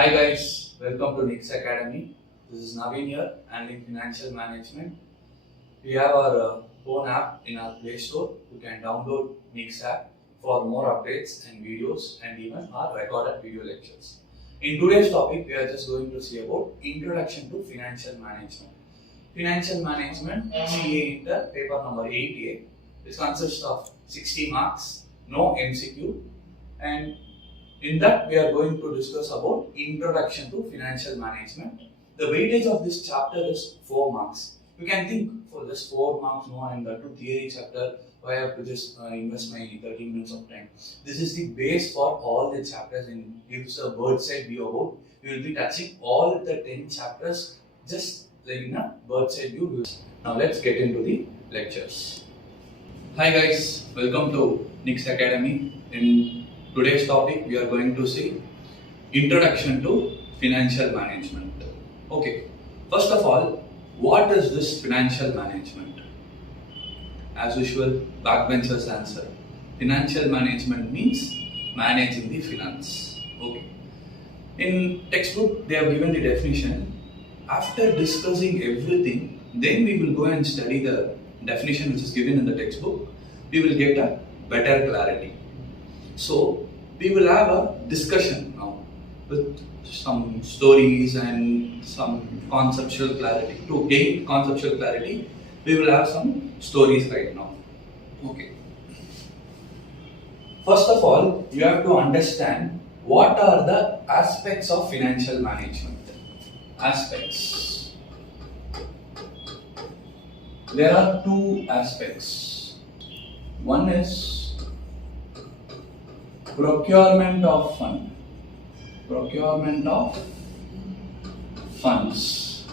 Hi guys, welcome to Nix Academy. This is Naveen here, handling financial management. We have our phone app in our Play Store. You can download Nix app for more updates and videos and even our recorded video lectures. In today's topic, we are just going to see about Introduction to Financial Management. Financial Management, CA Inter, paper number 8A. This consists of 60 marks, no MCQ, and in that, we are going to discuss about Introduction to Financial Management. The weightage of this chapter is 4 marks. You can think for this 4 marks, no, and that to theory chapter, why I have to just invest my 30 minutes of time. This is the base for all the chapters and gives a bird's eye view about. We will be touching all the 10 chapters just like in a bird's eye view. Now let's get into the lectures. Hi guys, welcome to Nix Academy. In today's topic, we are going to see Introduction to Financial Management. Okay, first of all, what is this financial management? As usual, backbenchers answer. Financial management means managing the finance. Okay. In textbook, they have given the definition. After discussing everything, then we will go and study the definition which is given in the textbook. We will get a better clarity. So, we will have a discussion now with some stories and some conceptual clarity. To gain conceptual clarity, we will have some stories right now. Okay. First of all, you have to understand what are the aspects of financial management. Aspects. There are two aspects. One is procurement of fund. Procurement of funds.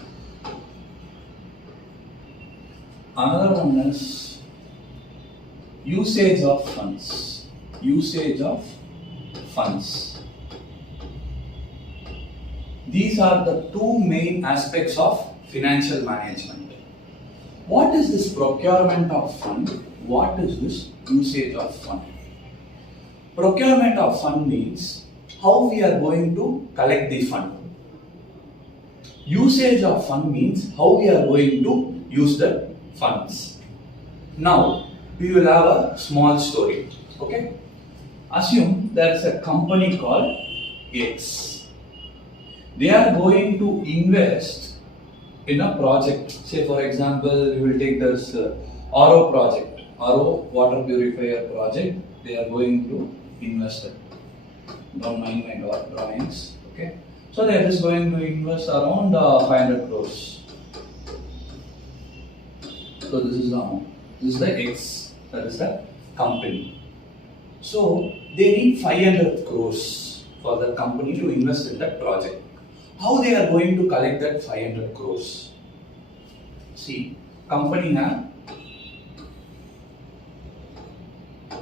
Another one is usage of funds. Usage of funds. These are the two main aspects of financial management. What is this procurement of fund? What is this usage of fund? Procurement of fund means how we are going to collect the fund. Usage of fund means how we are going to use the funds. Now, we will have a small story. Okay? Assume there is a company called X. They are going to invest in a project. Say for example, we will take this RO project. RO water purifier project. They are going to invest it. Don't mind my drawings. Okay. So they are just going to invest around 500 crores. So this is the amount. This is the X. That is the company. So they need 500 crores for the company to invest in that project. How they are going to collect that 500 crores? See, company have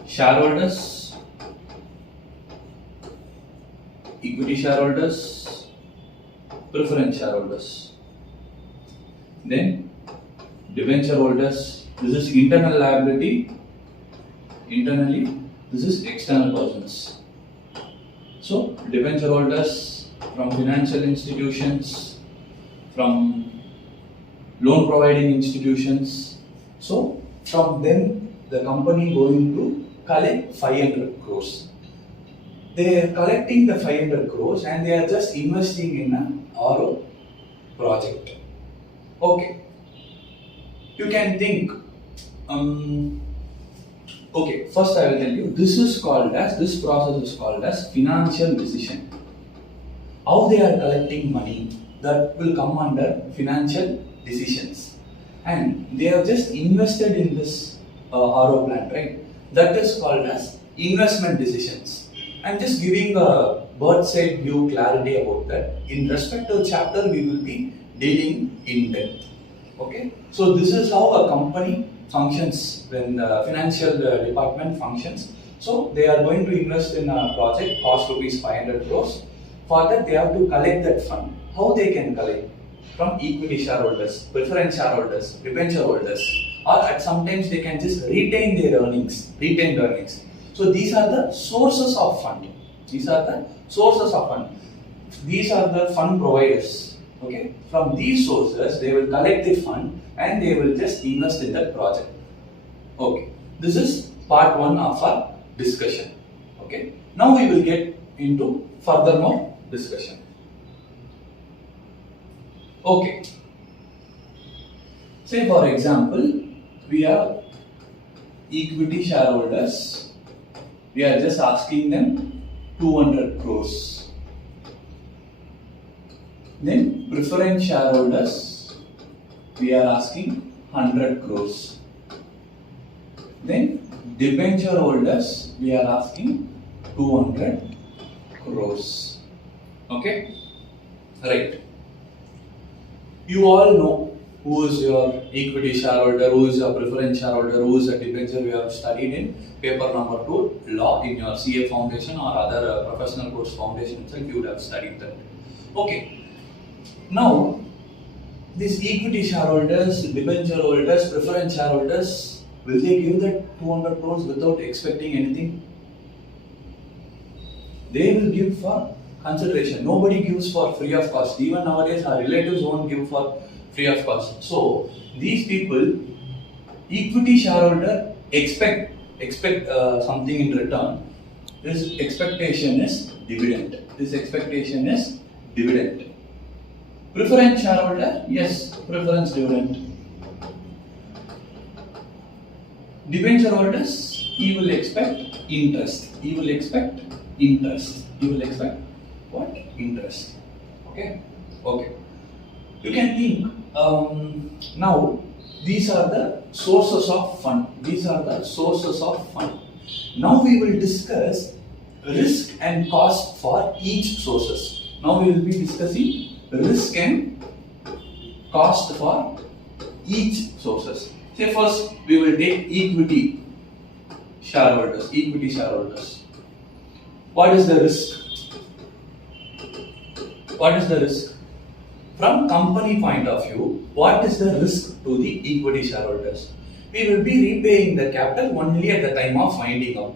shareholders, equity shareholders, preference shareholders. Then debenture holders. This is internal liability. Internally, this is external persons. So debenture holders from financial institutions, from loan providing institutions. So from them, the company going to collect 500 crores. They are collecting the 500 crores and they are just investing in a RO project. Okay. You can think, okay, first I will tell you, this process is called as financial decision. How they are collecting money, that will come under financial decisions. And they have just invested in this RO plant, right? That is called as investment decisions. I'm just giving a bird's eye view clarity about that. In respective chapter, we will be dealing in depth. Okay? So this is how a company functions when the financial department functions. So they are going to invest in a project, cost rupees 500 crores. For that, they have to collect that fund. How they can collect? From equity shareholders, preference shareholders, debenture holders, or at sometimes they can just retain their earnings, retained earnings. So these are the sources of fund. these are the fund providers. Okay, from these sources they will collect the fund and they will just invest in that project. Okay, this is part 1 of our discussion. Okay, now we will get into furthermore discussion. Okay, say for example, we have equity shareholders. We are just asking them 200 crores. Then preference shareholders, we are asking 100 crores. Then debenture holders, we are asking 200 crores. Okay? Right. You all know who is your equity shareholder, who is your preference shareholder, who is a debenture. We have studied in paper number 2, law, in your CA foundation or other professional course foundation itself, you would have studied that. Okay. Now, these equity shareholders, debenture holders, preference shareholders, will they give that 200 crores without expecting anything? They will give for consideration. Nobody gives for free of cost. Even nowadays, our relatives won't give for free of cost. So, these people, equity shareholder, expect something in return. This expectation is dividend. This expectation is dividend. Preference shareholder, yes, preference dividend. Debenture holders, he will expect interest. He will expect interest. He will expect what? Interest. Okay? Okay. You can think, now, these are the sources of fund. These are the sources of fund. Now we will discuss risk and cost for each sources. Now we will be discussing risk and cost for each sources. Say first we will take equity shareholders. Equity shareholders. What is the risk? What is the risk? From company point of view, what is the risk to the equity shareholders? We will be repaying the capital only at the time of winding up.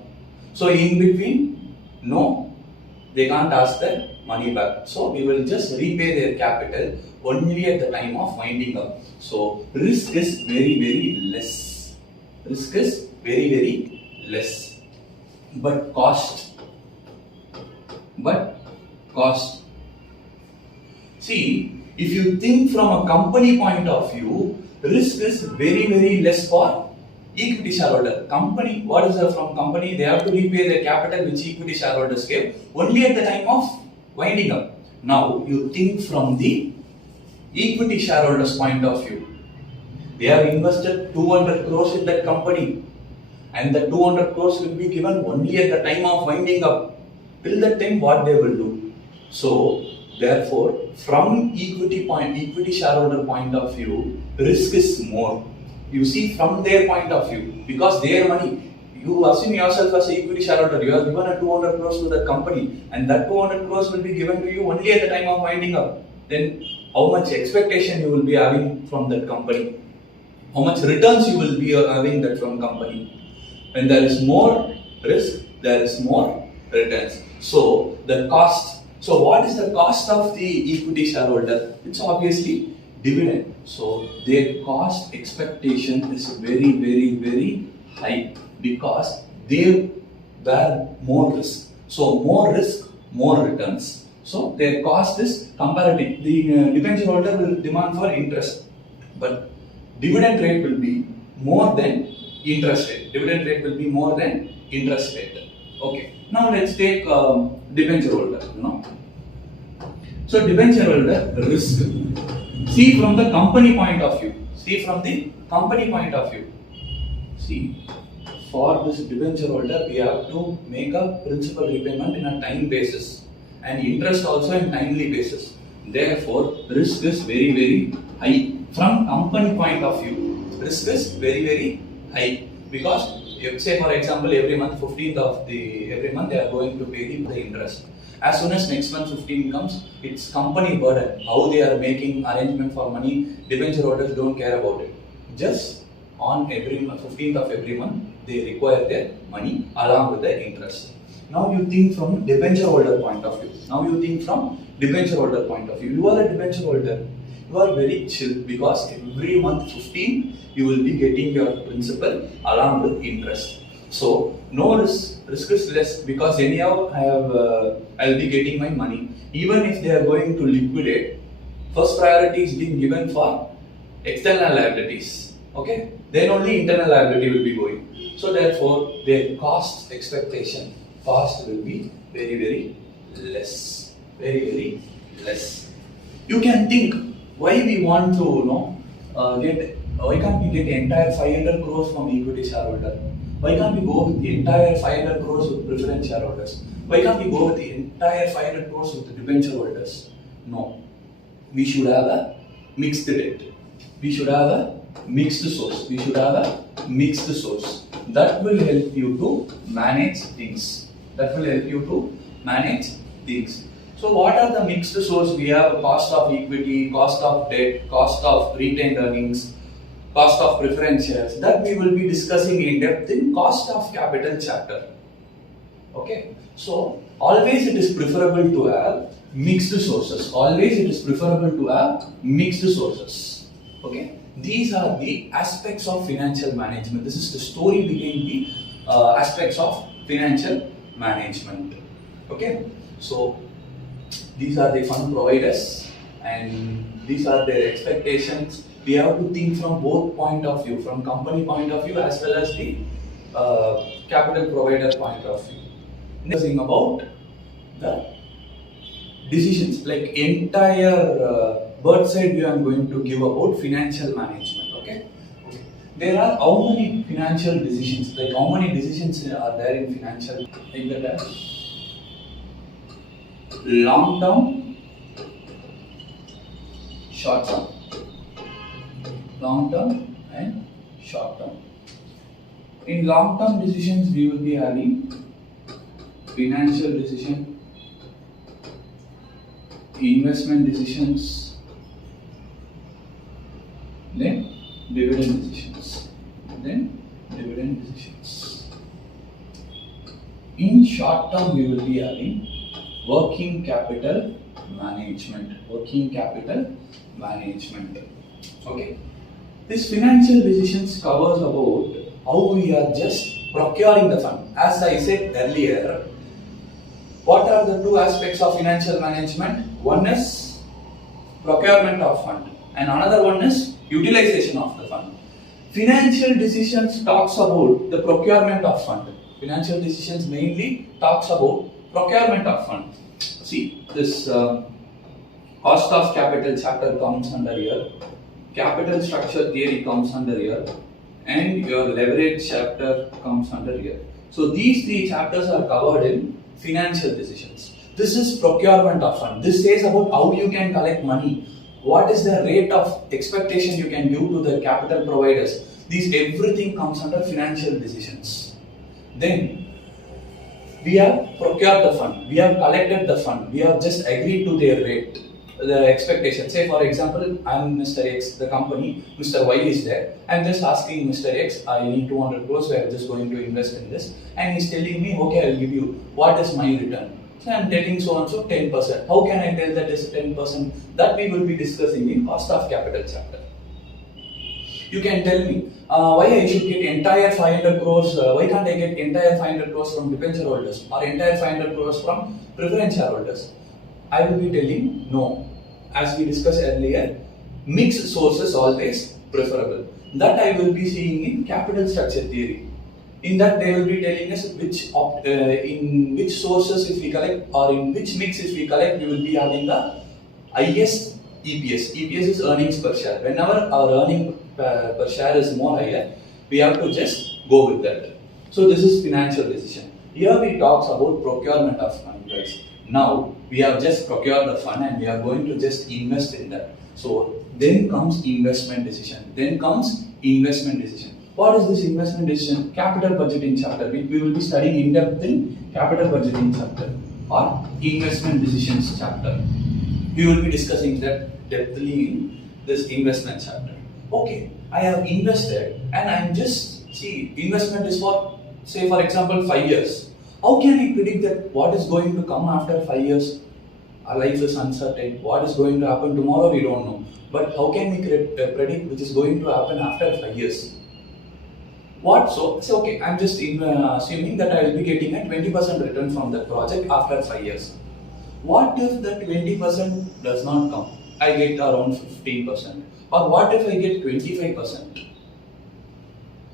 So in between, no, they can't ask their money back. So we will just repay their capital only at the time of winding up. So risk is very, very less. Risk is very, very less. But cost. See, if you think from a company point of view, risk is very, very less for equity shareholder. Company, what is from company? They have to repay their capital which equity shareholders gave only at the time of winding up. Now, you think from the equity shareholders point of view. They have invested 200 crores in that company and the 200 crores will be given only at the time of winding up. Till that time, what they will do? So, therefore, from equity shareholder point of view, risk is more. You see from their point of view, because their money, you assume yourself as an equity shareholder, you have given a 200 crores to the company and that 200 crores will be given to you only at the time of winding up. Then how much expectation you will be having from that company? How much returns you will be having that from company? When there is more risk, there is more returns. So the cost. So what is the cost of the equity shareholder? It's obviously dividend. So their cost expectation is very, very, very high because they bear more risk. So more risk, more returns. So their cost is comparative. The debenture holder will demand for interest, but dividend rate will be more than interest rate. Dividend rate will be more than interest rate. Okay. Now let's take debenture holder. So debenture holder risk. See from the company point of view. See from the company point of view. See, for this debenture holder, we have to make a principal repayment in a time basis and interest also in timely basis. Therefore, risk is very, very high. From company point of view, risk is very, very high because if say for example every month 15th of every month they are going to pay the interest. As soon as next month 15 comes, it's company burden. How they are making arrangement for money, debenture holders don't care about it. Just on every month, 15th of every month, they require their money along with the interest. Now you think from debenture holder point of view. Now you think from debenture holder point of view. You are a debenture holder. You are very chill because every month 15 you will be getting your principal along with interest. So no risk is less because anyhow I will be getting my money. Even if they are going to liquidate, first priority is being given for external liabilities. Okay, then only internal liability will be going. So therefore, their cost will be very less, very less. You can think why we want to why can't we get entire 500 crores from equity shareholder? Why can't we go with the entire 500 crores with preference shareholders? Why can't we go with the entire 500 crores with the debenture holders? No, we should have a mixed debt. We should have a mixed source. That will help you to manage things. So what are the mixed source? We have cost of equity, cost of debt, cost of retained earnings, cost of preference shares. That we will be discussing in depth in cost of capital chapter. Okay. So always it is preferable to have mixed sources. Okay. These are the aspects of financial management. This is the story behind the aspects of financial management. Okay. So these are the fund providers and these are their expectations. We have to think from both point of view, from company point of view as well as the capital provider point of view. Discussing about the decisions, like entire bird's eye view I am going to give about financial management. Okay. There are how many financial decisions? Like how many decisions are there in financial? Like that, long term, short term. Long term and short term. In long term decisions, we will be having financial decision, investment decisions, then dividend decisions. In short term, we will be having working capital management. Okay. This financial decisions covers about how we are just procuring the fund. As I said earlier, what are the two aspects of financial management? One is procurement of fund and another one is utilization of the fund. Financial decisions talks about the procurement of fund. Financial decisions mainly talks about procurement of fund. See, this cost of capital chapter comes under here, capital structure theory comes under here, and your leverage chapter comes under here. So these three chapters are covered in financial decisions. This is procurement of fund. This says about how you can collect money. What is the rate of expectation you can give to the capital providers? These everything comes under financial decisions. Then we have procured the fund. We have collected the fund. We have just agreed to their rate, the expectation. Say for example, I am Mr. X, the company, Mr. Y is there. I am just asking Mr. X, I need 200 crores, so I am just going to invest in this. And he is telling me, okay, I will give you, what is my return? So I am telling so and so 10%. How can I tell that is 10%? That we will be discussing in cost of capital chapter. You can tell me, why I should get entire 500 crores, why can't I get entire 500 crores from debenture holders or entire 500 crores from preference shareholders? I will be telling no. As we discussed earlier, mixed sources always preferable. That I will be seeing in capital structure theory. In that they will be telling us in which sources if we collect or in which mix if we collect, we will be having the highest EPS. EPS is earnings per share. Whenever our earning per share is more higher, we have to just go with that. So this is financial decision. Here we talks about procurement of fund, guys. Now we have just procured the fund and we are going to just invest in that. So then comes investment decision. What is this investment decision? Capital budgeting chapter. We will be studying in depth in capital budgeting chapter or investment decisions chapter. We will be discussing that depthly in this investment chapter. Okay, I have invested and I am just, see, investment is for, say for example, 5 years. How can I predict that what is going to come after 5 years? Our life is uncertain. What is going to happen tomorrow, we don't know. But how can we predict which is going to happen after 5 years? What? So okay, I'm just assuming that I will be getting a 20% return from the project after 5 years. What if the 20% does not come? I get around 15%. Or what if I get 25%?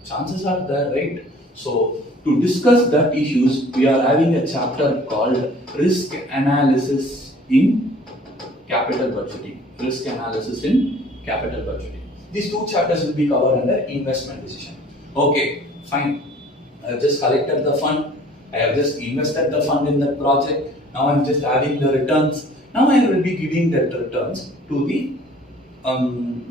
Chances are there, right? So to discuss that issues, we are having a chapter called Risk Analysis in Capital Budgeting. Risk Analysis in Capital Budgeting. These two chapters will be covered under investment decision. Okay, fine. I have just collected the fund. I have just invested the fund in that project. Now I am just having the returns. Now I will be giving that returns to the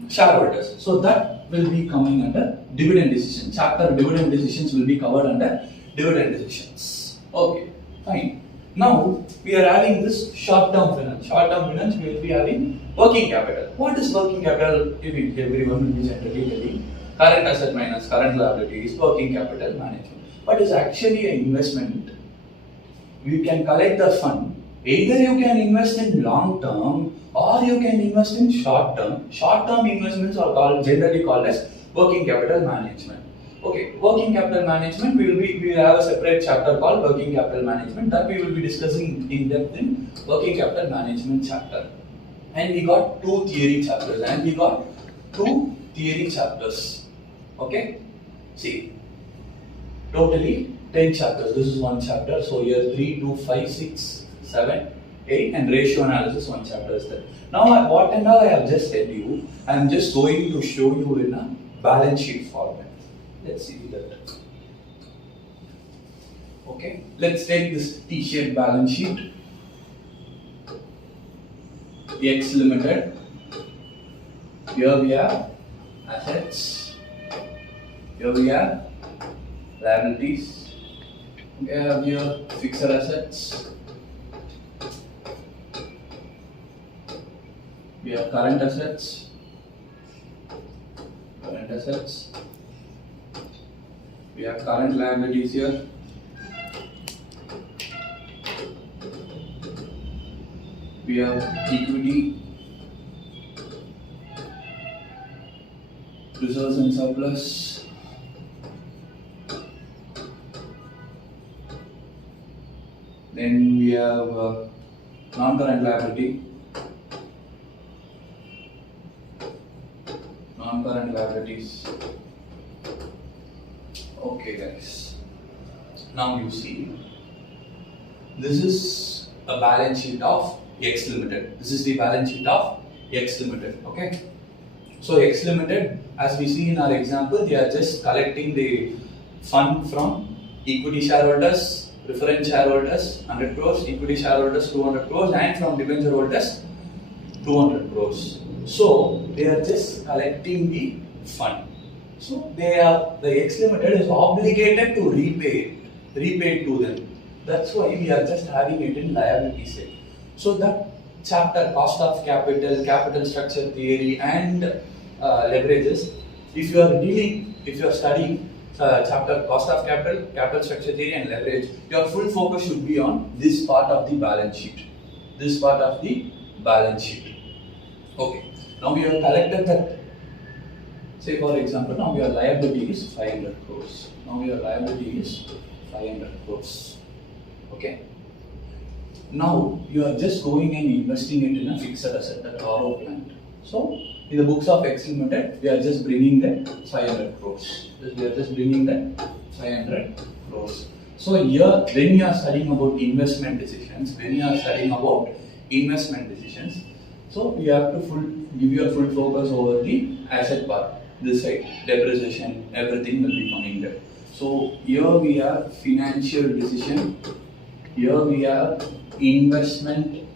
shareholders. So that will be coming under dividend decision. Chapter dividend decisions will be covered under dividend decisions. Okay, fine. Now we are having this short-term finance. Short-term finance, we will be having working capital. What is working capital? Everyone will be generally telling current asset minus current liabilities, working capital management. But it's actually an investment. You can collect the fund. Either you can invest in long term or you can invest in short term. Short term investments are generally called as working capital management. Okay, working capital management, we will have a separate chapter called working capital management that we will be discussing in depth in working capital management chapter. And we got two theory chapters. Okay, see, totally 10 chapters. This is one chapter. So here 3, 2, 5, 6, 7, 8 and ratio analysis one chapter is there. Now what and all I have just said you, I am just going to show you in a balance sheet format. Let's see that. Okay, let's take this T-shaped balance sheet. X Limited. Here we have assets. Here we have liabilities. We have here fixed assets. We have current assets. We have current liabilities here. We have equity, reserves and surplus. Then we have non-current liability. Non-current liabilities. Okay guys, now you see, this is a balance sheet of X Limited. This is the balance sheet of X Limited. Okay, so X Limited, as we see in our example, they are just collecting the fund from equity shareholders, preference shareholders 100 crores, equity shareholders 200 crores and from debenture holders 200 crores. So they are just collecting the fund. So the X Limited is obligated to repay to them. That's why we are just having it in liability side. So that chapter, cost of capital, capital structure theory and leverages, if you are studying chapter cost of capital, capital structure theory and leverage, your full focus should be on this part of the balance sheet. Okay, now we have collected that. Say for example, now your liability is 500 crores. Okay. Now you are just going and investing it in a fixed asset, that RO plant. So in the books of X Limited, we are just bringing that 500 crores. So here, when you are studying about investment decisions, so we have to give your full focus over the asset part. This side, depreciation, everything will be coming there. So here we have financial decision. Here we have investment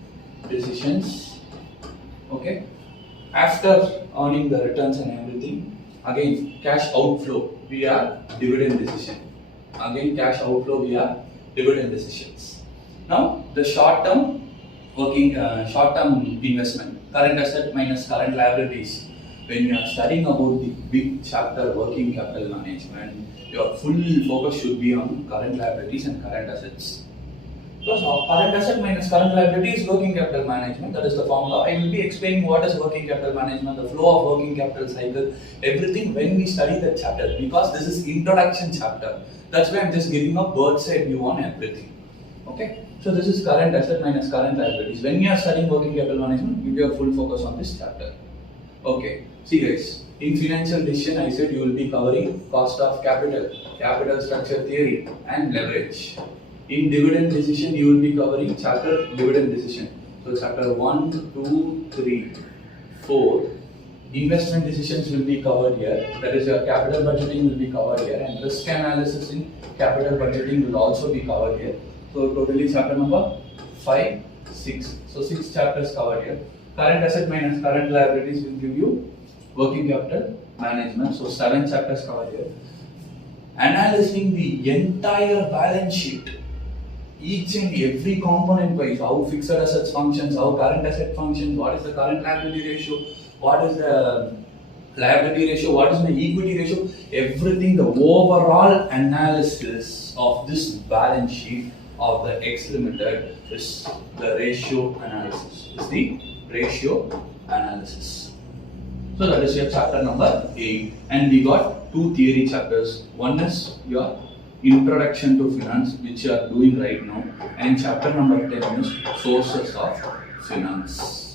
decisions. Okay. After earning the returns and everything, again cash outflow, we have dividend decision. Now the short-term investment, current asset minus current liabilities. When you are studying about the big chapter working capital management, your full focus should be on current liabilities and current assets. Because current asset minus current liability is working capital management. That is the formula. I will be explaining what is working capital management, the flow of working capital cycle, everything when we study that chapter. Because this is introduction chapter. That's why I'm just giving a bird's eye view on everything. Okay. So this is current asset minus current liabilities. When you are studying working capital management, give your full focus on this chapter. Okay. See guys. In financial decision, I said you will be covering cost of capital, capital structure theory, and leverage. In dividend decision, you will be covering chapter dividend decision. So chapter 1, 2, 3, 4. Investment decisions will be covered here. That is your capital budgeting will be covered here, and risk analysis in capital budgeting will also be covered here. So totally chapter number 5, 6. So 6 chapters covered here. Current asset minus current liabilities will give you working capital management. So 7 chapters covered here. Analyzing the entire balance sheet. Each and every component wise, how fixed assets functions, how current asset functions, what is the current liability ratio, what is the liability ratio, what is the equity ratio, everything, the overall analysis of this balance sheet of the X Limited is the ratio analysis. Is the ratio analysis. So that is your chapter number 8, and we got 2 theory chapters. One is your Introduction to Finance, which you are doing right now, and chapter number 10 is Sources of Finance.